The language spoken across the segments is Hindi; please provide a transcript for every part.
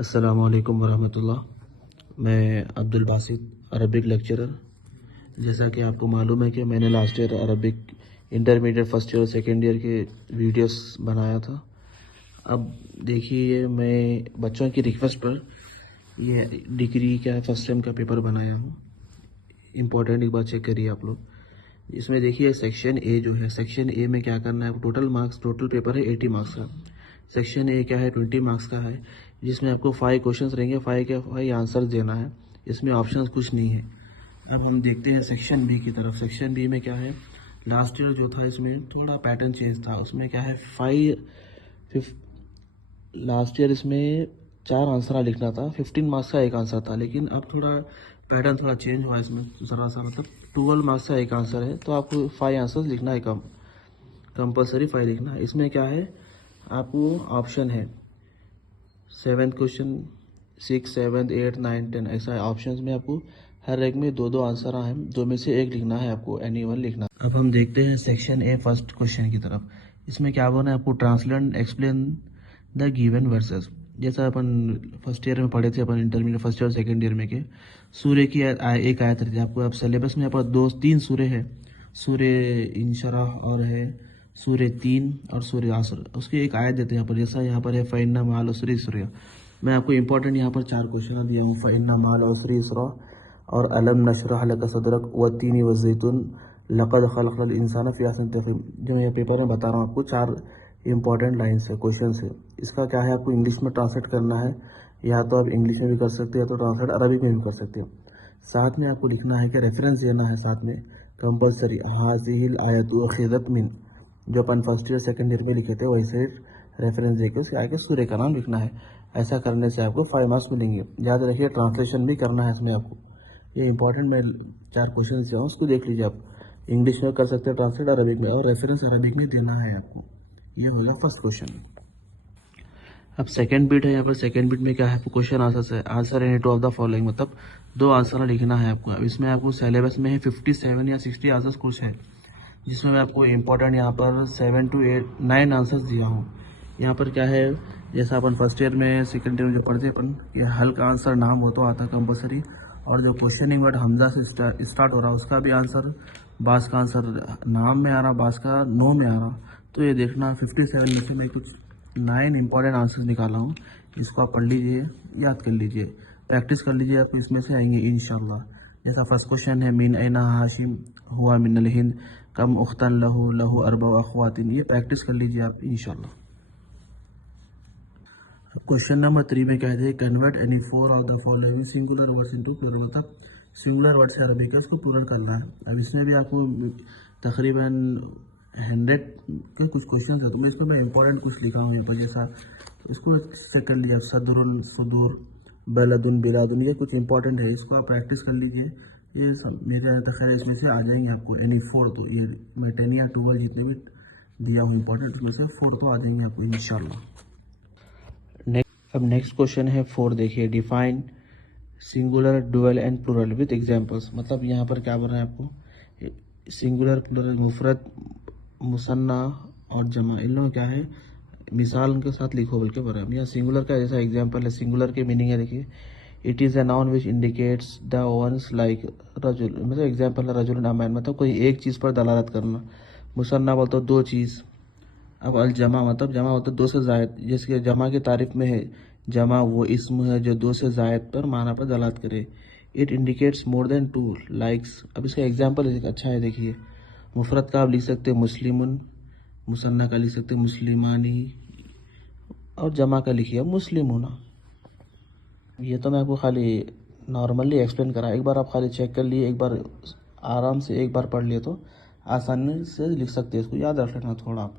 अस्सलामुअलैकुम वरहमतुल्लाह। मैं अब्दुल बासित, अरबिक लेक्चरर। जैसा कि आपको मालूम है कि मैंने last year Arabic intermediate first year और सेकेंड ईयर के वीडियोस बनाया था। अब देखिए, मैं बच्चों की रिक्वेस्ट पर ये डिग्री का फर्स्ट टाइम का पेपर बनाया हूँ। इम्पोर्टेंट एक बार चेक करिए आप लोग। इसमें देखिए सेक्शन ए जो है, सेक्शन ए में क्या करना है, टोटल मार्क्स, टोटल पेपर है 80 मार्क्स का। सेक्शन ए क्या है, 20 मार्क्स का है, जिसमें आपको 5 क्वेश्चंस रहेंगे, 5 के 5 आंसर देना है। इसमें ऑप्शंस कुछ नहीं है। अब हम देखते हैं सेक्शन बी की तरफ। सेक्शन बी में क्या है, लास्ट ईयर जो था इसमें थोड़ा पैटर्न चेंज था। उसमें क्या है, लास्ट ईयर इसमें 4 आंसर लिखना था, 15 मार्क्स का एक आंसर था। लेकिन अब थोड़ा पैटर्न थोड़ा चेंज हुआ इसमें, ज़रा सा मतलब 12 मार्क्स का एक आंसर है, तो आपको 5 आंसर्स लिखना है, कंपलसरी 5 लिखना है। इसमें क्या है, आपको ऑप्शन है 7th क्वेश्चन, 6, 7, 8, 9, 10, ऐसा है। ऑप्शन में आपको हर एक में 2-2 आंसर हैं, 2 में से एक लिखना है, आपको एनी वन लिखना। अब हम देखते हैं सेक्शन ए फर्स्ट क्वेश्चन की तरफ। इसमें क्या बोलना है आपको, translate explain the given versus. जैसा अपन फर्स्ट ईयर में पढ़े थे, अपन इंटरमीडिएट फर्स्ट ईयर और सेकेंड ईयर में के सूर्य की एक आयत रहती है आपको। अब सिलेबस में यहाँ पर 3 सूर्य है, सूर्य इंशराह और है सूर्य 3 और सूर्य आसर। उसकी एक आयत देते हैं यहाँ पर, जैसा यहाँ पर है फ़इन्ना माल उसरी सूर्य। मैं आपको इंपॉर्टेंट यहाँ पर 4 क्वेश्चन दिया हूँ, फ़इन्ना माल उसरी इसरा और अलम नशरह लक सदरक व तीनी व ज़ैतून लक़द खलक़ल इंसान फ़ी अहसन तक़वीम। जो मैं पेपर में बता रहा हूँ आपको, 4 इंपॉर्टेंट लाइन्स है, क्वेश्चन है। इसका क्या है, आपको इंग्लिश में ट्रांसलेट करना है, या तो आप इंग्लिश में भी कर सकते हैं, या तो ट्रांसलेट अरबिक में भी कर सकते हैं। साथ में आपको लिखना है कि रेफरेंस देना है साथ में कंपलसरी, हाज़िहिल आयतु उख़िज़त मिन, जो अपन फर्स्ट ईयर सेकेंड ईयर में लिखे थे वैसे रेफरेंस देकर उसके आगे सूर्य का नाम लिखना है। ऐसा करने से आपको 5 मार्क्स मिलेंगे। याद रखिए, ट्रांसलेशन भी करना है इसमें आपको। ये इंपॉर्टेंट मैं 4 क्वेश्चन दिया हूँ, उसको देख लीजिए आप। इंग्लिश में कर सकते हैं ट्रांसलेट, अरबिक में, और रेफरेंस अरबिक में देना है आपको। ये होगा फर्स्ट क्वेश्चन। अब सेकंड बिट है, यहाँ पर सेकंड बिट में क्या है, क्वेश्चन आंसर है, answer any two of the following, मतलब 2 आंसर लिखना है आपको। अब इसमें आपको सिलेबस में है 57 या 60 आंसर्स कुछ है, जिसमें मैं आपको इम्पोर्टेंट यहाँ पर 7 to 8 9 आंसर्स दिया हूँ। यहाँ पर क्या है, जैसा अपन फर्स्ट ईयर में सेकंड ईयर में जो पढ़ते अपन, ये हल का आंसर नाम हो तो आता कंपलसरी, और जो क्वेश्चनिंग वर्ड हमजा से स्टार्ट हो रहा है उसका भी आंसर, बास का आंसर नाम में आ रहा, बास का नो में आ रहा। तो ये देखना 57 में से मैं कुछ 9 इंपॉर्टेंट आंसर निकाला हूँ, इसको आप पढ़ लीजिए, याद कर लीजिए, प्रैक्टिस कर लीजिए, आपको इसमें से आएंगे इंशाल्लाह। जैसा फर्स्ट क्वेश्चन है, मीन ऐना हाशिम हुआ मिनल हिंद कम उख्तन लहू लहू अरबा अखवातिन, ये प्रैक्टिस कर लीजिए आप इंशाल्लाह। क्वेश्चन नंबर 3 में कहते हैं, convert any 4 of the following singular words into plural, मतलब सिंगुलर वर्ड से अरबिक इसको प्लूरल करना है। अब इसमें भी आपको तकरीबन 100 के कुछ क्वेश्चन है, तो मैं इसमें मैं इंपॉर्टेंट कुछ लिखा हूँ यहाँ पर, जैसा इसको चेक कर लीजिए। सदरुन, सुदूर, बलदुन, बिलादुन, ये कुछ इंपॉर्टेंट है, इसको आप प्रैक्टिस कर लीजिए। ये सब मेरे खैर इसमें से आ जाएंगे आपको, एनी 4, तो ये मैं 10 या 12 जितने भी दिया हूँ इंपॉर्टेंट, उसमें से 4 तो आ जाएंगे आपको इंशाल्लाह। अब नेक्स्ट क्वेश्चन है 4, देखिए, define singular, dual and plural with examples. मतलब यहाँ पर क्या बना है आपको, सिंगुलर, प्लूरल, मुफरत, मुसन्ना और जमा, इन लोगों क्या है, मिसाल उनके साथ लिखो बल्कि बराबर। यहाँ सिंगुलर का जैसा एग्जांपल है, सिंगुलर के मीनिंग है, देखिए, it is a noun which indicates the ones like Rajul, मतलब एग्जांपल है रजुल अमैन, मतलब कोई एक चीज़ पर दलालत करना। मुसन्ना बोलते हो 2 चीज़। अब अल जमा, मतलब जमा होता है 2 से ज़ायद, जिसके जमा की तारीफ में है, जमा वो इस्म है जो 2 से ज़ायद पर माना पर दलालत करे। It indicates more than 2 likes. अब इसका एग्जांपल अच्छा है, देखिए, मुफरत का आप लिख सकते हैं मुस्लिमुन, मुसन्ना का लिख सकते हैं मुस्लिमानी, और जमा का लिखिए मुस्लिमुना। ये तो मैं आपको खाली नॉर्मली एक्सप्लेन करा, एक बार आप खाली चेक कर लिए, एक बार आराम से एक बार पढ़ लिए तो आसानी से लिख सकते हैं। इसको याद रख लेना थोड़ा आप,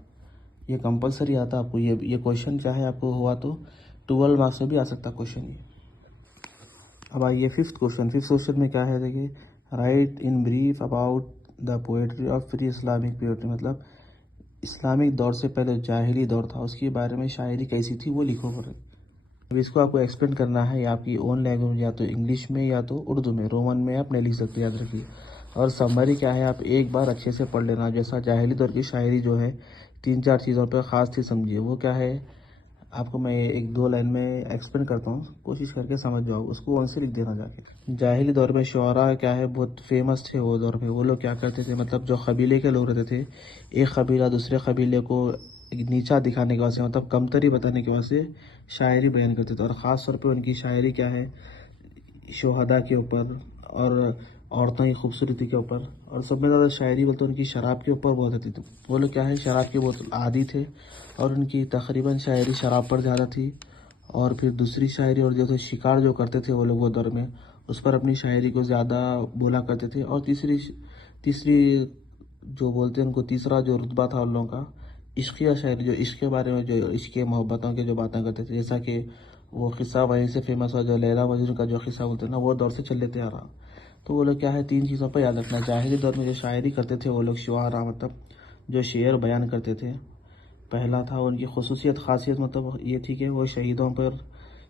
ये कंपलसरी आता है आपको। ये क्वेश्चन क्या है, आपको हुआ तो 12 मार्क्स में भी आ सकता क्वेश्चन ये। अब आइए फिफ्थ क्वेश्चन में क्या है, देखिए, right in brief about the poetry of pre Islamic period, मतलब इस्लामिक दौर से पहले जाहिली दौर था, उसके बारे में शायरी कैसी थी वो लिखो पर। अब इसको आपको एक्सप्लेन करना है, या आपकी ओन लैंग्वेज, या तो इंग्लिश में या तो उर्दू में, रोमन में आप नहीं लिख सकते, याद रखिए। और समरी क्या है, आप एक बार अच्छे से पढ़ लेना। जैसा जाहिली दौर की शायरी जो है 3-4 चीज़ों पर ख़ास थी, समझिए वो क्या है, आपको मैं एक दो लाइन में एक्सप्लेन करता हूँ, कोशिश करके समझ जाओ, उसको वहीं से लिख देना जाके। जाहिली दौर में शुअरा क्या है बहुत फेमस थे वो दौर में। वो लोग क्या करते थे, मतलब जो कबीले के लोग रहते थे, एक कबीला दूसरे कबीले को नीचा दिखाने के वास्ते, मतलब कमतरी बताने के वास्ते शायरी बयान करते थे। और ख़ास तौर पे उनकी शायरी क्या है, शोहदा के ऊपर और औरतों की खूबसूरती के ऊपर। और सब में ज़्यादा शायरी बोलते उनकी शराब के ऊपर बहुत होती थी। वो लोग क्या है, शराब के बहुत आदी थे और उनकी तकरीबन शायरी शराब पर ज़्यादा थी। और फिर दूसरी शायरी और जो थे, शिकार जो करते थे वो लोग वो दौर में, उस पर अपनी शायरी को ज़्यादा बोला करते थे। और तीसरी तीसरी जो बोलते हैं उनको, तीसरा जो रुतबा था उन लोगों का, इश्किया शायरी, जो इश्क के बारे में, जो इश्क मोहब्बतों के जो बातें करते थे। जैसा कि वो किस्सा वहीं से फेमस हुआ, जो लैला मजनू का जो किस्सा बोलते हैं ना, वो दौर से चल लेते आ रहा। तो वो लोग क्या है, तीन चीज़ों पर याद रखना। जाहिली दौर में जो शायरी करते थे वो लोग, शुआरा मतलब जो शेर बयान करते थे, पहला था उनकी खसूसियत खासियत, मतलब ये थी कि वो शहीदों पर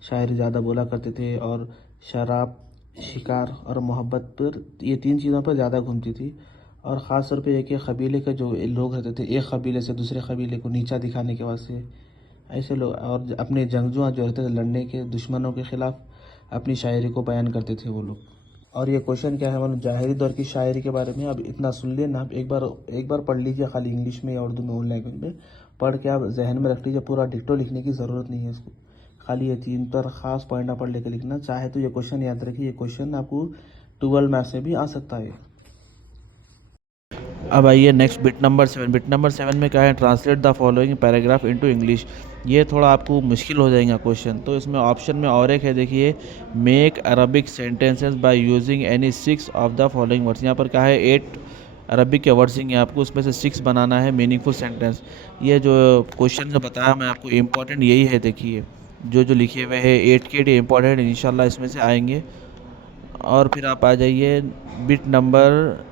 शायरी ज़्यादा बोला करते थे। और शराब, शिकार और मोहब्बत पर, ये तीन चीज़ों पर ज़्यादा घूमती थी। और ख़ास तौर पे एक कबीले के जो लोग रहते थे, एक कबीले से दूसरे कबीले को नीचा दिखाने के वास्ते ऐसे लोग, और अपने जंगजुआ जो रहते थे, लड़ने के दुश्मनों के ख़िलाफ़ अपनी शायरी को बयान करते थे वो लोग। और ये क्वेश्चन क्या है, मतलब जाहिरी दौर की शायरी के बारे में। अब इतना सुन लेना, आप एक बार पढ़ लीजिए, खाली इंग्लिश में या उर्दू में, उन लैंग्वेज में पढ़ के आप जहन में रख लीजिए। पूरा डिक्टो लिखने की ज़रूरत नहीं है इसको, खाली ये तीन पर ख़ास पॉइंट आप पढ़ लेकर लिखना। चाहे तो ये क्वेश्चन याद रखिए, ये क्वेश्चन आपको 12 मैथ्स में भी आ सकता है। अब आइए next, bit number 7। Bit number 7 में क्या है, translate the following paragraph into English. ये थोड़ा आपको मुश्किल हो जाएगा क्वेश्चन। तो इसमें ऑप्शन में और एक है, देखिए, make Arabic sentences by using any 6 of the following words. यहाँ पर क्या है, 8 अरबिक के वर्ड्स हैं आपको, उसमें से 6 बनाना है मीनिंगफुल सेंटेंस। ये जो क्वेश्चन जो बताया मैं आपको, इम्पॉर्टेंट यही है। देखिए जो जो लिखे हुए हैं 8 के 8 इम्पॉर्टेंट, इंशाल्लाह इसमें से आएंगे। और फिर आप आ जाइए बिट नंबर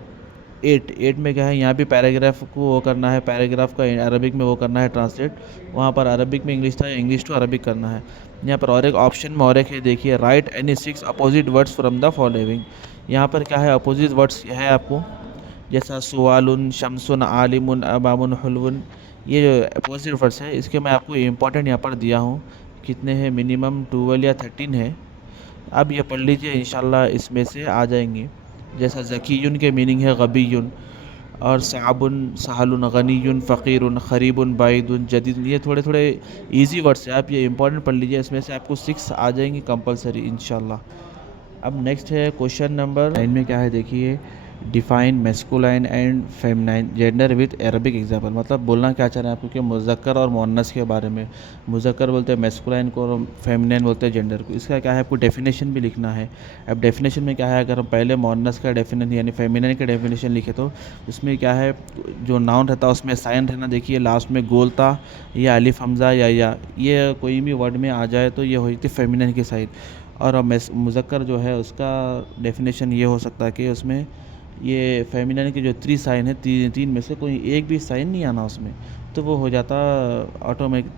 8 में क्या है, यहाँ भी पैराग्राफ को वो करना है, पैराग्राफ का अरबिक में वो करना है ट्रांसलेट। वहाँ पर अरबिक में इंग्लिश था, इंग्लिश टू अरबिक करना है। यहाँ पर और एक ऑप्शन में और एक है, देखिए, right any 6 opposite words from the following. यहाँ पर क्या है, अपोजिट वर्ड्स है आपको, जैसा सुवालुन, शमसुन, आलिमुन, अबामुन, हुलवुन। ये जो अपोजिट वर्ड्स है, इसके मैं आपको इंपॉर्टेंट यहाँ पर दिया हूँ। कितने हैं, मिनिमम 12 या 13 है। अब ये पढ़ लीजिए, इंशाल्लाह इसमें से आ जाएंगे। जैसा ज़कीयुन के मीनिंग है गबीयुन, और साबुन, सहलुन, गनीयुन, फ़कीरुन, ख़रीबुन, बाइदुन, जदीद। ये थोड़े थोड़े इजी वर्ड्स हैं, आप ये इंपॉर्टेंट पढ़ लीजिए, इसमें से आपको 6 आ जाएंगी कंपलसरी इंशाल्लाह। अब नेक्स्ट है क्वेश्चन नंबर 9 में क्या है, देखिए, define masculine and feminine gender with Arabic example. मतलब बोलना क्या चाह रहे हैं आपको कि मुज़क्कर और मुअन्नस के बारे में। मुज़क्कर बोलते हैं मैस्कुलाइन को और फेमिनाइन बोलते हैं जेंडर को। इसका क्या है, आपको डेफिनेशन भी लिखना है। अब डेफिनेशन में क्या है, अगर हम पहले मुअन्नस का डेफिनेशन यानी फेमिनाइन का डेफिनेशन लिखे तो उसमें क्या है, जो नाउन रहता है उसमें साइन रहना, देखिए लास्ट में गोलता या अलिफ हमज़ा या ये कोई भी वर्ड में आ जाए तो ये होती है फेमिनाइन की साइन। और मुज़क्कर जो है उसका डेफिनेशन ये हो सकता है कि उसमें ये फेमिनाइन के जो 3 साइन है, तीन में से कोई एक भी साइन नहीं आना उसमें, तो वो हो जाता ऑटोमेटिक,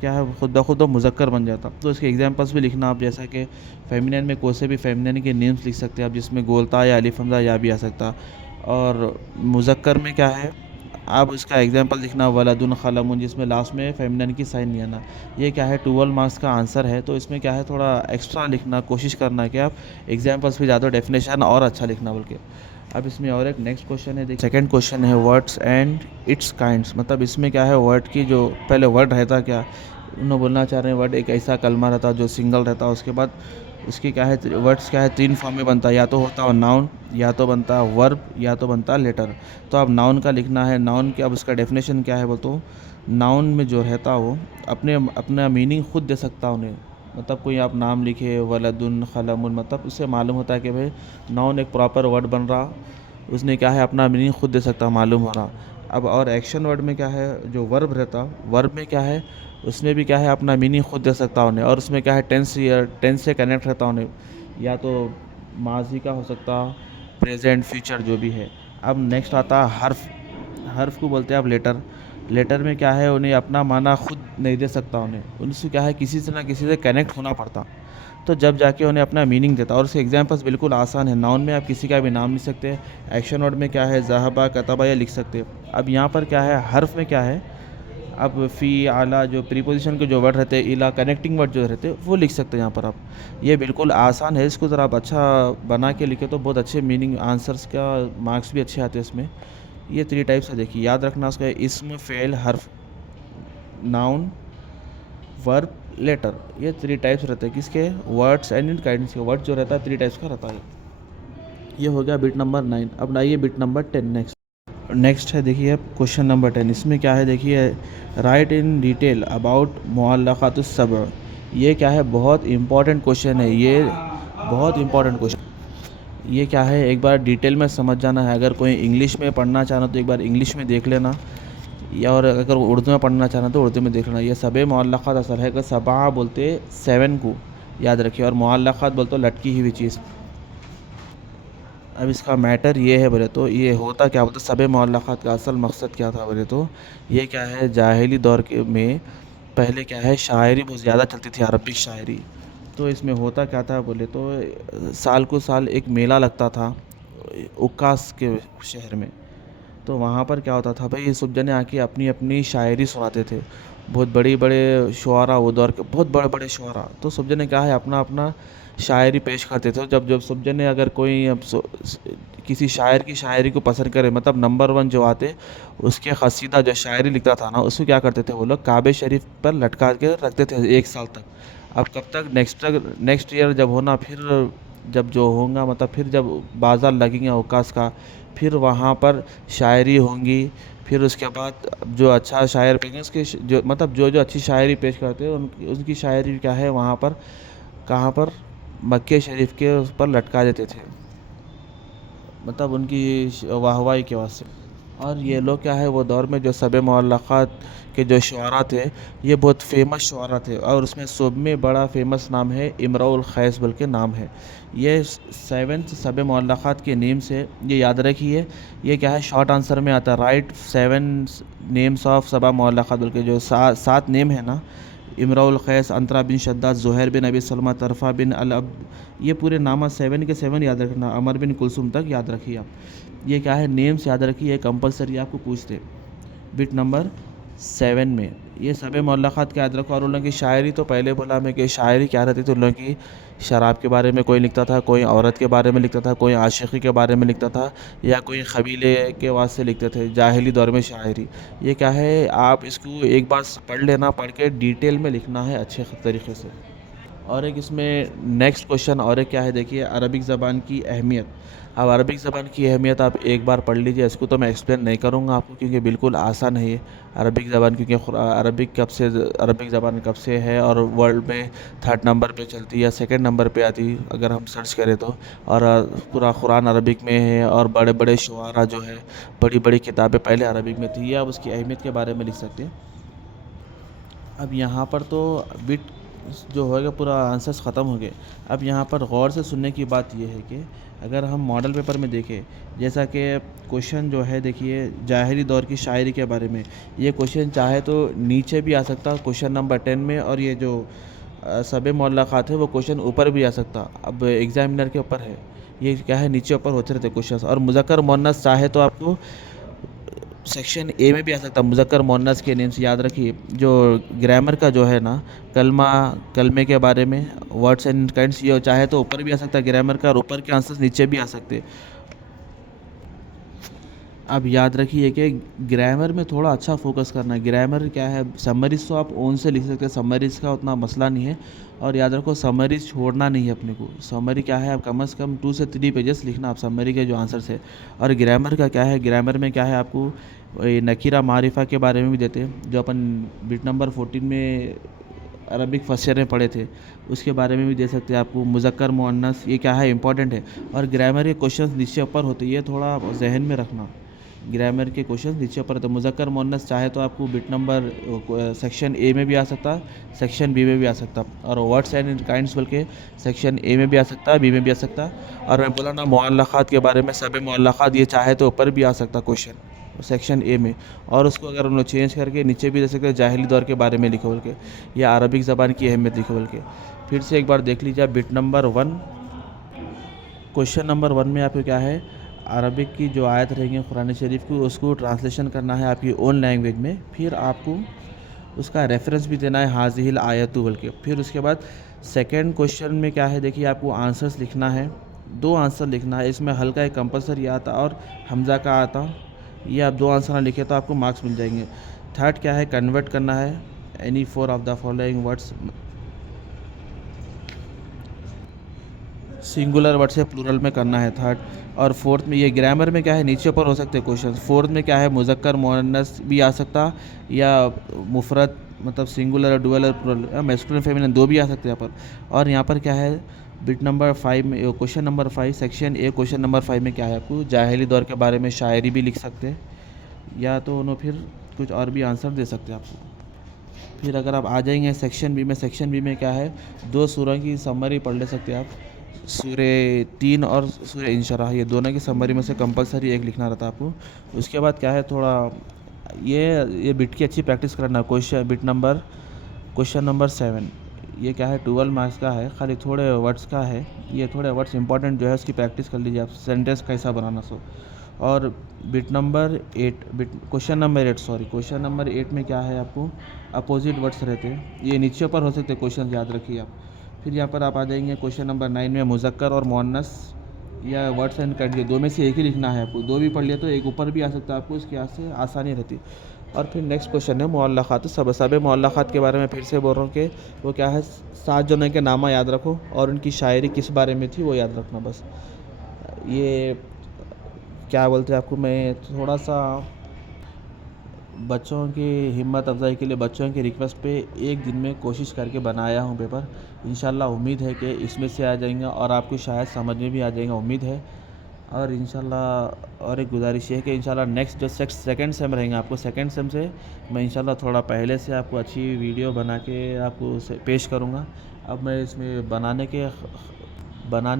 क्या है, खुद ब खुद वो मुज़क्कर बन जाता। तो इसके एग्जांपल्स भी लिखना आप, जैसा कि फेमिनाइन में कोई से भी फेमिनाइन के नेम्स लिख सकते हैं आप, जिसमें गोलता या अलिफ हमज़ा या भी आ सकता। और मुज़क्कर में क्या है, आप इसका एग्जांपल लिखना, वलदुन, खलमुन, जिसमें लास्ट में फेमिनाइन की साइन नहीं आना। ये क्या है, 12 मार्क्स का आंसर है। तो इसमें क्या है, थोड़ा एक्स्ट्रा लिखना, कोशिश करना कि आप एग्जांपल्स भी ज़्यादा, डेफिनेशन और अच्छा लिखना बल्कि। अब इसमें और एक नेक्स्ट क्वेश्चन है, देखिए, सेकंड क्वेश्चन है, वर्ड्स एंड इट्स काइंड्स। मतलब इसमें क्या है, वर्ड की जो पहले वर्ड रहता, क्या उन्होंने बोलना चाह रहे हैं, वर्ड एक ऐसा कलमा रहता जो सिंगल रहता, उसके बाद इसकी क्या है, वर्ड्स क्या है, 3 फॉर्म में बनता है, या तो होता है नाउन, या तो बनता है वर्ब, या तो बनता है लेटर। तो अब नाउन का लिखना है। नाउन की अब उसका डेफिनेशन क्या है, बोलते हो, नाउन में जो रहता वो अपना मीनिंग खुद दे सकता उन्हें। मतलब कोई आप नाम लिखे, वलदुन, खलमुन, मतलब उससे मालूम होता है कि भाई नाउन एक प्रॉपर वर्ड बन रहा, उसने क्या है अपना मीनिंग खुद दे सकता, मालूम हो रहा। अब और एक्शन वर्ड में क्या है, जो वर्ब रहता, वर्ब में क्या है, उसमें भी क्या है अपना मीनिंग खुद दे सकता उन्हें। और उसमें क्या है, टेंस से कनेक्ट रहता उन्हें, या तो माजी का हो सकता, प्रेजेंट, फ्यूचर, जो भी है। अब नेक्स्ट आता है हर्फ। हर्फ को बोलते हैं आप लेटर। लेटर में क्या है, उन्हें अपना माना खुद नहीं दे सकता, उन्हें उनसे क्या है, किसी से ना किसी से कनेक्ट होना पड़ता, तो जब जाके उन्हें अपना मीनिंग देता। और उसके एग्जांपल्स बिल्कुल आसान है। नाउन में आप किसी का भी नाम लिख सकते हैं। एक्शन वर्ड में क्या है, ज़हाबा, कतबा, या लिख सकते हैं। अब यहाँ पर क्या है, हर्फ में क्या है, अब फ़ी आला जो प्रीपोजिशन के जो वर्ड रहते हैं, इला कनेक्टिंग वर्ड जो रहते हैं वो लिख सकते हैं यहाँ पर आप। ये बिल्कुल आसान है, इसको ज़रा आप अच्छा बना के लिखे तो बहुत अच्छे मीनिंग आंसर्स का मार्क्स भी अच्छे आते हैं इसमें। ये 3 टाइप्स है, देखिए याद रखना उसका इस्म, फ़ेल, हर्फ, नाउन, वर्ब, लेटर, ये 3 टाइप्स रहते हैं किसके, वर्ड्स एंड काइंड्स के। वर्ड जो रहता है 3 टाइप्स का रहता है। ये हो गया बिट नंबर 9। अब आइए बिट नंबर 10 नेक्स्ट है, देखिए क्वेश्चन नंबर 10। इसमें क्या है, देखिए राइट इन डिटेल अबाउट मुअल्लक़ातुस सबअ। ये क्या है, बहुत इंपॉर्टेंट क्वेश्चन है ये, बहुत इंपॉर्टेंट क्वेश्चन। ये क्या है, एक बार डिटेल में समझ जाना है। अगर कोई इंग्लिश में पढ़ना चाहना तो एक बार इंग्लिश में देख लेना, या और अगर उर्दू में पढ़ना चाहना तो उर्दू में देख लेना। ये सबे मुअल्लक़ात असल है कि सबा बोलते 7 को, याद रखिए, और मुअल्लक़ात बोलते लटकी हुई चीज़। अब इसका मैटर ये है बोले तो, ये होता क्या बोलते, सबे मुअल्लक़ात का असल मकसद क्या था बोले तो, ये क्या है, जाहिली दौर के में पहले क्या है, शायरी बहुत ज़्यादा चलती थी, अरबिक शायरी। तो इसमें होता क्या था बोले तो, साल को साल एक मेला लगता था उक्कास के शहर में। तो वहाँ पर क्या होता था भाई, सब जने आके अपनी अपनी शायरी सुनाते थे। बहुत बड़े बड़े शुआरा, वो दौर के बहुत बड़े बड़े शुआरा, तो सब जने क्या है अपना अपना शायरी पेश करते थे। जब जब सब जने अगर कोई किसी शायर की शायरी को पसंद करे, मतलब नंबर 1 जो आते, उसके क़सीदा जो शायरी लिखता था ना, उसको क्या करते थे वो लोग, काबे शरीफ पर लटका के रखते थे 1 साल तक। अब कब तक, नेक्स्ट ईयर जब होना, फिर जब जो होगा, मतलब फिर जब बाज़ार लगेंगे अवकाश का, फिर वहाँ पर शायरी होंगी। फिर उसके बाद जो अच्छा शायर पेश उसके जो मतलब जो जो अच्छी शायरी पेश करते हैं उनकी शायरी क्या है वहाँ पर, कहाँ पर, मक्के शरीफ के उस पर लटका देते थे, मतलब उनकी वाहवाही के वास्ते। और ये लोग क्या है, वो दौर में जो सबे मुअल्लक़ात के जो शुआरा थे, ये बहुत फेमस शुआरा थे, और उसमें सब में बड़ा फेमस नाम है इमरुल क़ैस बोल के नाम है। ये 7 सबे मुअल्लक़ात के नेम से ये याद रखिए। ये क्या है, शॉर्ट आंसर में आता है, राइट 7 नेम्स ऑफ सबा मुअल्लक़ात बोल के जो 7 नेम है ना, इमरुल क़ैस, अंतरा बिन शद्दाद, ज़ुहैर बिन अबी सलमा, तरफ़ा बिन अल अब, ये पूरे नाम 7 के 7 याद रखना। अमर बिन कुलसुम तक याद रखिए आप। ये क्या है, नेम्स याद रखिए, ये कंपलसरी आपको पूछते बिट नंबर 7 में। ये सबे मुअल्लक़ात के याद रखो। और उन लोगों की शायरी तो पहले बोला मैं कि शायरी क्या रहती थी उन लोगों की, शराब के बारे में कोई लिखता था, कोई औरत के बारे में लिखता था, कोई आशिकी के बारे में लिखता था, या कोई क़बीले के वास्ते लिखते थे, जाहिली दौर में शायरी। ये क्या है, आप इसको एक बार पढ़ लेना, पढ़ के डिटेल में लिखना है अच्छे तरीके से। और एक इसमें नेक्स्ट क्वेश्चन और एक क्या है, देखिए अरबिक ज़बान की अहमियत। अब अरबिक ज़बान की अहमियत आप एक बार पढ़ लीजिए, इसको तो मैं एक्सप्लेन नहीं करूँगा आपको क्योंकि बिल्कुल आसान है ये अरबिक ज़बान, क्योंकि अरबिक ज़बान कब से है और वर्ल्ड में 3rd नंबर पे चलती है या 2nd नंबर पे आती है अगर हम सर्च करें तो। और पूरा कुरान अरबिक में है, और बड़े बड़े शुआरा जो है, बड़ी बड़ी किताबें पहले अरबिक में थी। या आप उसकी अहमियत के बारे में लिख सकते हैं। अब यहाँ पर तो बिट जो होगा पूरा आंसर्स ख़त्म हो गए। अब यहाँ पर गौर से सुनने की बात यह है कि अगर हम मॉडल पेपर में देखें, जैसा कि क्वेश्चन जो है देखिए जाहिरी दौर की शायरी के बारे में, ये क्वेश्चन चाहे तो नीचे भी आ सकता क्वेश्चन नंबर 10 में, और ये जो सबे मुअल्लक़ात है वो क्वेश्चन ऊपर भी आ सकता। अब एग्जामिनर के ऊपर है, ये क्या है नीचे ऊपर होते रहते क्वेश्चन। और मुज़क्कर मुअन्नस चाहे तो आपको सेक्शन ए में भी आ सकता है। मुज़क्कर मुअन्नस के नेम से याद रखिए। जो ग्रामर का जो है ना, कलमे के बारे में, वर्ड्स एंड काइंड्स, ये चाहे तो ऊपर भी आ सकता है ग्रामर का, और ऊपर के आंसर्स नीचे भी आ सकते। अब याद रखिए कि ग्रामर में थोड़ा अच्छा फोकस करना है। ग्रामर क्या है, समरीज तो आप ओन से लिख सकते हैं, समरीज का उतना मसला नहीं है। और याद रखो समरीज छोड़ना नहीं है अपने को। समरी क्या है, आप कम से कम 2 से 3 पेजेस लिखना आप समरी के जो आंसर्स है। और ग्रामर का क्या है, ग्रामर में क्या है आपको नकीरा मारिफा के बारे में भी देते हैं, जो अपन बिट नंबर 14 में अरबिक फर्स्ट ईयर में पढ़े थे, उसके बारे में भी दे सकते हैं आपको। मुज़क्कर मुअन्नस ये क्या है, इंपॉर्टेंट है। और ग्रामर के क्वेश्चन नीचे ऊपर होते हैं, ये थोड़ा जहन में रखना। ग्रामर के क्वेश्चन नीचे ऊपर तो मुज़क्कर मुअन्नस चाहे तो आपको बिट नंबर सेक्शन ए में भी आ सकता, सेक्शन बी में भी आ सकता। और वर्ड्स एंड काइंड्स बोल के सेक्शन ए में भी आ सकता, बी में भी आ सकता। और मैं बोला ना मुअल्लक़ात के बारे में, सबे मुअल्लक़ात ये चाहे तो ऊपर भी आ सकता क्वेश्चन सेक्शन ए में। और उसको अगर उन्होंने चेंज करके नीचे भी दे सकते, जाहिली दौर के बारे में लिखो बोल के, या अरबिक ज़बान की अहमियत लिखो बोल के। फिर से एक बार देख लीजिए बिट नंबर 1, क्वेश्चन नंबर 1 में आपको क्या है, अरबिक की जो आयत रहेंगी कुरान शरीफ की, उसको ट्रांसलेशन करना है आपकी ओन लैंग्वेज में। फिर आपको उसका रेफरेंस भी देना है हाज़िहिल आयतु बोल के। फिर उसके बाद सेकंड क्वेश्चन में क्या है, देखिए आपको आंसर्स लिखना है, 2 आंसर लिखना है। इसमें हल्का एक कंपलसरी आता और हमज़ा का आता। ये आप 2 आंसर ना लिखे तो आपको मार्क्स मिल जाएंगे। थर्ड क्या है, कन्वर्ट करना है any 4 of the following words, singular word से प्लूरल में करना है थर्ड। और फोर्थ में ये ग्रामर में क्या है, नीचे ऊपर हो सकते हैं क्वेश्चन। फोर्थ में क्या है, मुज़क्कर मुअन्नस भी आ सकता या मुफरद मतलब सिंगुलर डुअल और प्लूरल, मैस्कुलिन फेमिनिन 2 भी आ सकते हैं यहाँ पर। और यहाँ पर क्या है, बिट नंबर 5 में question number 5 section A question number 5 में क्या है, आपको जाहिली दौर के बारे में शायरी भी लिख सकते हैं या तो उन्होंने फिर कुछ और भी आंसर दे सकते हैं आपको। फिर अगर आप आ जाएंगे सेक्शन बी में, सेक्शन बी में क्या है, 2 सूरह की समरी पढ़ ले सकते हैं आप, सूरे 3 और सूरे इंशराह, ये दोनों की समरी में से कंपलसरी एक लिखना रहता है आपको। उसके बाद क्या है, थोड़ा ये बिट की अच्छी प्रैक्टिस करना। क्वेश्चन नंबर 7 ये क्या है, 12 मार्क्स का है, खाली थोड़े वर्ड्स का है। ये थोड़े वर्ड्स इंपॉर्टेंट जो है उसकी प्रैक्टिस कर लीजिए आप, सेंटेंस कैसा बनाना सो। और क्वेश्चन नंबर 8 में क्या है, आपको अपोजिट वर्ड्स रहते हैं, ये नीचे ऊपर हो सकते हैं क्वेश्चन, याद रखिए आप। फिर यहाँ पर आप आ जाएंगे क्वेश्चन नंबर 9 में मुज़क्कर और मुअन्नस या वर्ड्स एंड कंट्री, 2 में से एक ही लिखना है आपको। 2 भी पढ़ लिया तो एक ऊपर भी आ सकता है आपको, इसके यहाँ से आसानी रहती। और फिर नेक्स्ट क्वेश्चन है मुअल्लक़ात। सब मुअल्लक़ात के बारे में फिर से बोल रहा हूँ कि वो क्या है, 7 जनों के नाम याद रखो और उनकी शायरी किस बारे में थी वो याद रखना बस। ये क्या बोलते हैं आपको, मैं थोड़ा सा बच्चों की हिम्मत अफजाई के लिए बच्चों की रिक्वेस्ट पे एक दिन में कोशिश करके बनाया हूँ पेपर। इंशाल्लाह उम्मीद है कि इसमें से आ जाएंगे और आपको शायद समझ में भी आ जाएगा, उम्मीद है। और इंशाल्लाह और एक गुजारिश है कि इंशाल्लाह नेक्स्ट जो सेकंड सेम रहेंगे, आपको सेकंड सेम से मैं इंशाल्लाह थोड़ा पहले से आपको अच्छी वीडियो बना के आपको पेश करूँगा। अब मैं इसमें बनाने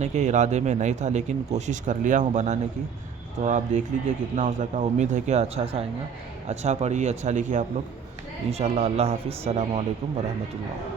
के इरादे में नहीं था, लेकिन कोशिश कर लिया हूँ बनाने की, तो आप देख लीजिए कितना हो सका। उम्मीद है कि अच्छा सा आएगा। अच्छा पढ़िए, अच्छा लिखिए आप लोग इंशाल्लाह। अल्लाह हाफ़िज़, सलाम अलैकुम व रहमतुल्लाह।